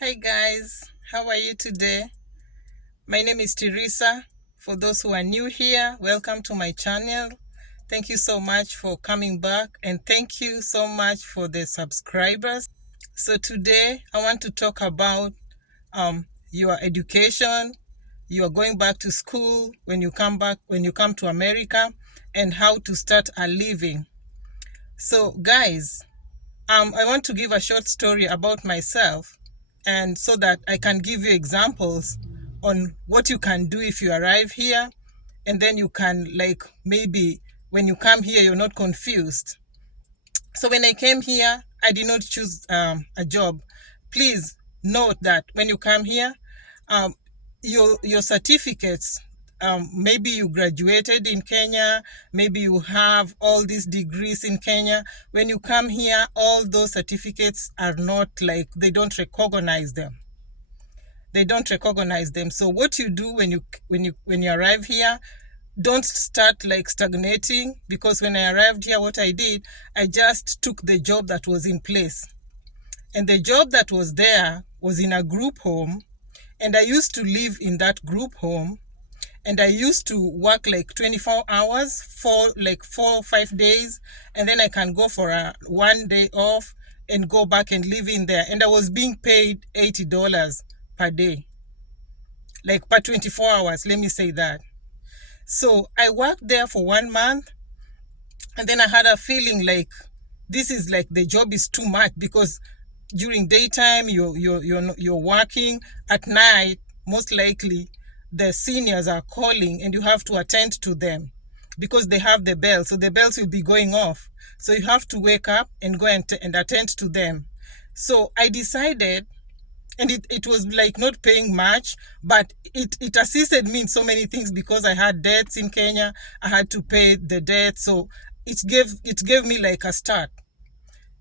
Hi guys, how are you today? My name is Teresa. For those who are new here, welcome to my channel. Thank you so much for coming back and thank you so much for the subscribers. So today I want to talk about your education. You are going back to school when you come to America, and how to start a living. So guys, I want to give a short story about myself, and so that I can give you examples on what you can do if you arrive here, and then you can, like, maybe when you come here, you're not confused. So when I came here, I did not choose a job. Please note that when you come here, um, your certificates, maybe you graduated in Kenya, maybe you have all these degrees in Kenya. When you come here, all those certificates are not, like, they don't recognize them. They don't recognize them. So what you do when you arrive here, don't start like stagnating, because when I arrived here, what I did, I just took the job that was in place. And the job that was there was in a group home, and I used to live in that group home, and I used to work like 24 hours for like 4 or 5 days, and then I can go for a 1 day off and go back and live in there. And I was being paid $80 per day, like per 24 hours, let me say that. So I worked there for 1 month, and then I had a feeling like this is like the job is too much, because during daytime you're working, at night most likely the seniors are calling and you have to attend to them because they have the bells, so the bells will be going off, so you have to wake up and go and attend to them. So I decided, and it was like not paying much, but it assisted me in so many things, because I had debts in Kenya. I had to pay the debt, so it gave me like a start.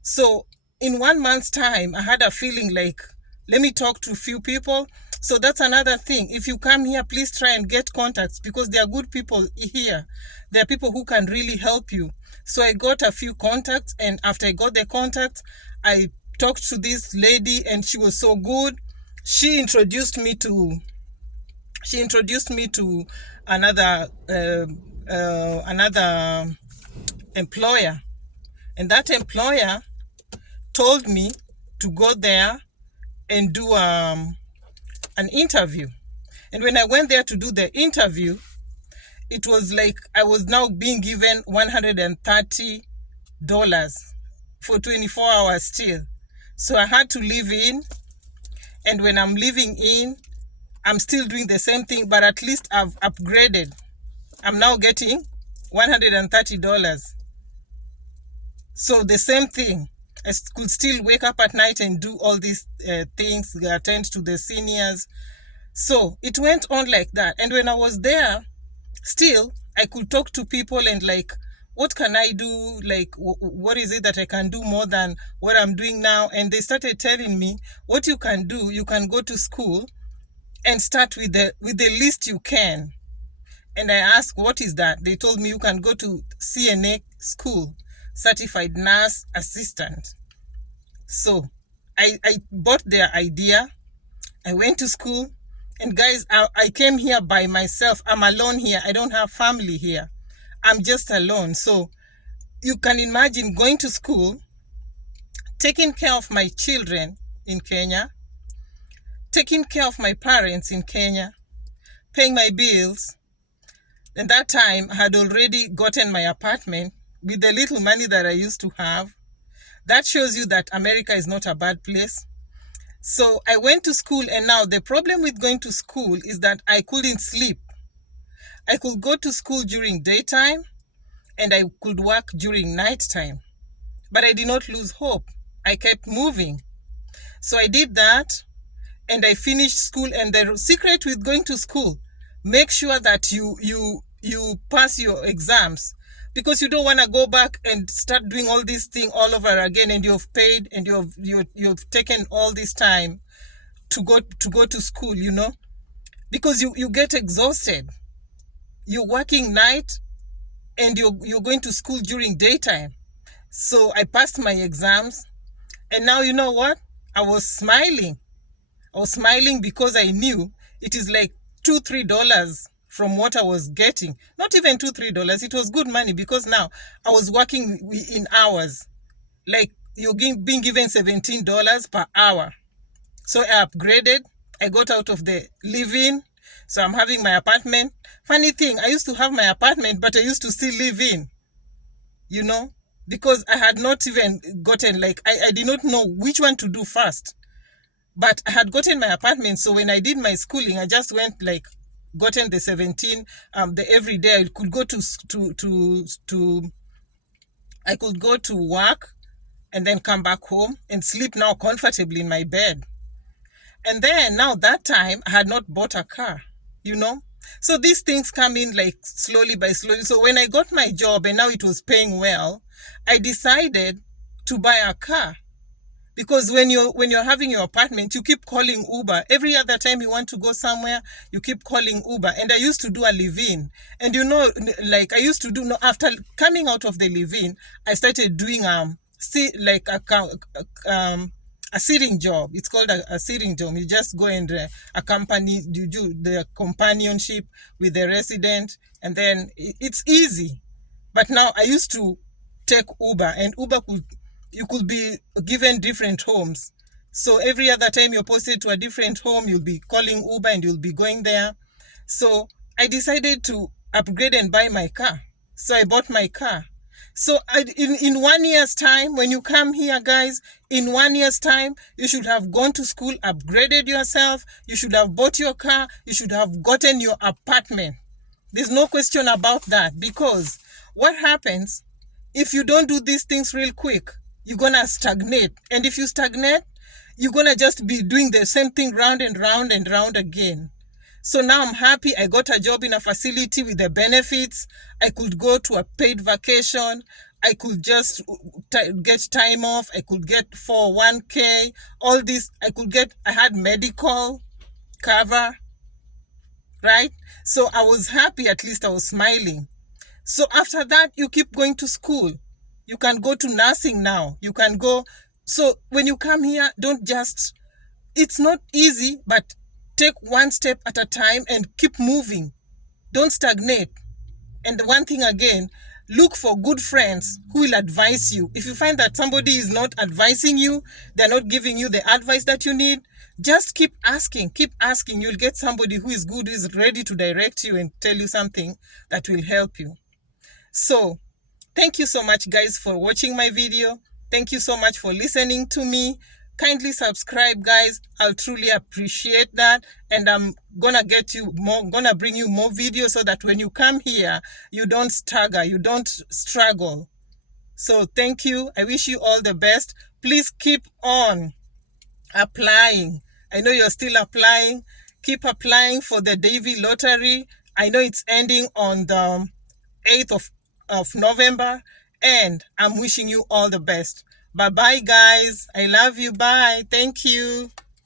So in 1 month's time, I had a feeling like, let me talk to a few people. So that's another thing. If you come here, please try and get contacts, because there are good people here. There are people who can really help you. So I got a few contacts, and after I got the contacts, I talked to this lady, and she was so good. She introduced me to another another employer, and that employer told me to go there and do an interview. And when I went there to do the interview, it was like I was now being given $130 for 24 hours still. So I had to live in, and when I'm living in, I'm still doing the same thing, but at least I've upgraded. I'm now getting $130. So the same thing. I could still wake up at night and do all these things, attend to the seniors. So it went on like that. And when I was there, still, I could talk to people and, like, what can I do? Like, what is it that I can do more than what I'm doing now? And they started telling me, what you can do, you can go to school and start with the least you can. And I asked, what is that? They told me you can go to CNA school, Certified Nurse Assistant. So I bought their idea. I went to school, and guys, I came here by myself. I'm alone here. I don't have family here. I'm just alone. So you can imagine going to school, taking care of my children in Kenya, taking care of my parents in Kenya, paying my bills. And that time I had already gotten my apartment with the little money that I used to have. That shows you that America is not a bad place. So I went to school, and now the problem with going to school is that I couldn't sleep. I could go to school during daytime, and I could work during nighttime. But I did not lose hope. I kept moving. So I did that, and I finished school. And the secret with going to school, make sure that you pass your exams, because you don't want to go back and start doing all this thing all over again, and you've paid and you've taken all this time to go to school, because you get exhausted. You're working night, and you're going to school during daytime. So I passed my exams, and now you know what? I was smiling. I was smiling because I knew it is like $2-3 from what I was getting. Not even $2-3. It was good money because now I was working in hours. Like you're being given $17 per hour. So I upgraded. I got out of the live-in. So I'm having my apartment. Funny thing, I used to have my apartment, but I used to still live in, because I had not even gotten, like, I did not know which one to do first. But I had gotten my apartment. So when I did my schooling, I just went, like, gotten the 17, the every day I could go I could go to work and then come back home and sleep now comfortably in my bed. And then now that time I had not bought a car, So these things come in like slowly by slowly. So when I got my job and now it was paying well, I decided to buy a car. Because when you're having your apartment, you keep calling Uber. Every other time you want to go somewhere, you keep calling Uber. And I used to do a live-in. And like I used to do, after coming out of the live-in, I started doing a sitting job. It's called a sitting job. You just go and accompany, you do the companionship with the resident, and then it's easy. But now I used to take Uber, and you could be given different homes. So every other time you're posted to a different home, you'll be calling Uber and you'll be going there. So I decided to upgrade and buy my car. So I bought my car. So in 1 year's time, when you come here, guys, in 1 year's time, you should have gone to school, upgraded yourself. You should have bought your car. You should have gotten your apartment. There's no question about that, because what happens if you don't do these things real quick? You're going to stagnate. And if you stagnate, you're going to just be doing the same thing round and round and round again. So now I'm happy I got a job in a facility with the benefits. I could go to a paid vacation. I could just get time off. I could get 401k, all this. I had medical cover, right? So I was happy, at least I was smiling. So after that, you keep going to school. You can go to nursing now. You can go. So when you come here, it's not easy, but take one step at a time and keep moving. Don't stagnate. And the one thing again, look for good friends who will advise you. If you find that somebody is not advising you, they're not giving you the advice that you need, just keep asking. You'll get somebody who is good, who is ready to direct you and tell you something that will help you. So thank you so much, guys, for watching my video. Thank you so much for listening to me. Kindly subscribe, guys. I'll truly appreciate that. And I'm gonna bring you more videos so that when you come here, you don't stagger, you don't struggle. So thank you. I wish you all the best. Please keep on applying. I know you're still applying. Keep applying for the Davy Lottery. I know it's ending on the 8th of November, and I'm wishing you all the best. Bye-bye, guys. I love you. Bye. Thank you.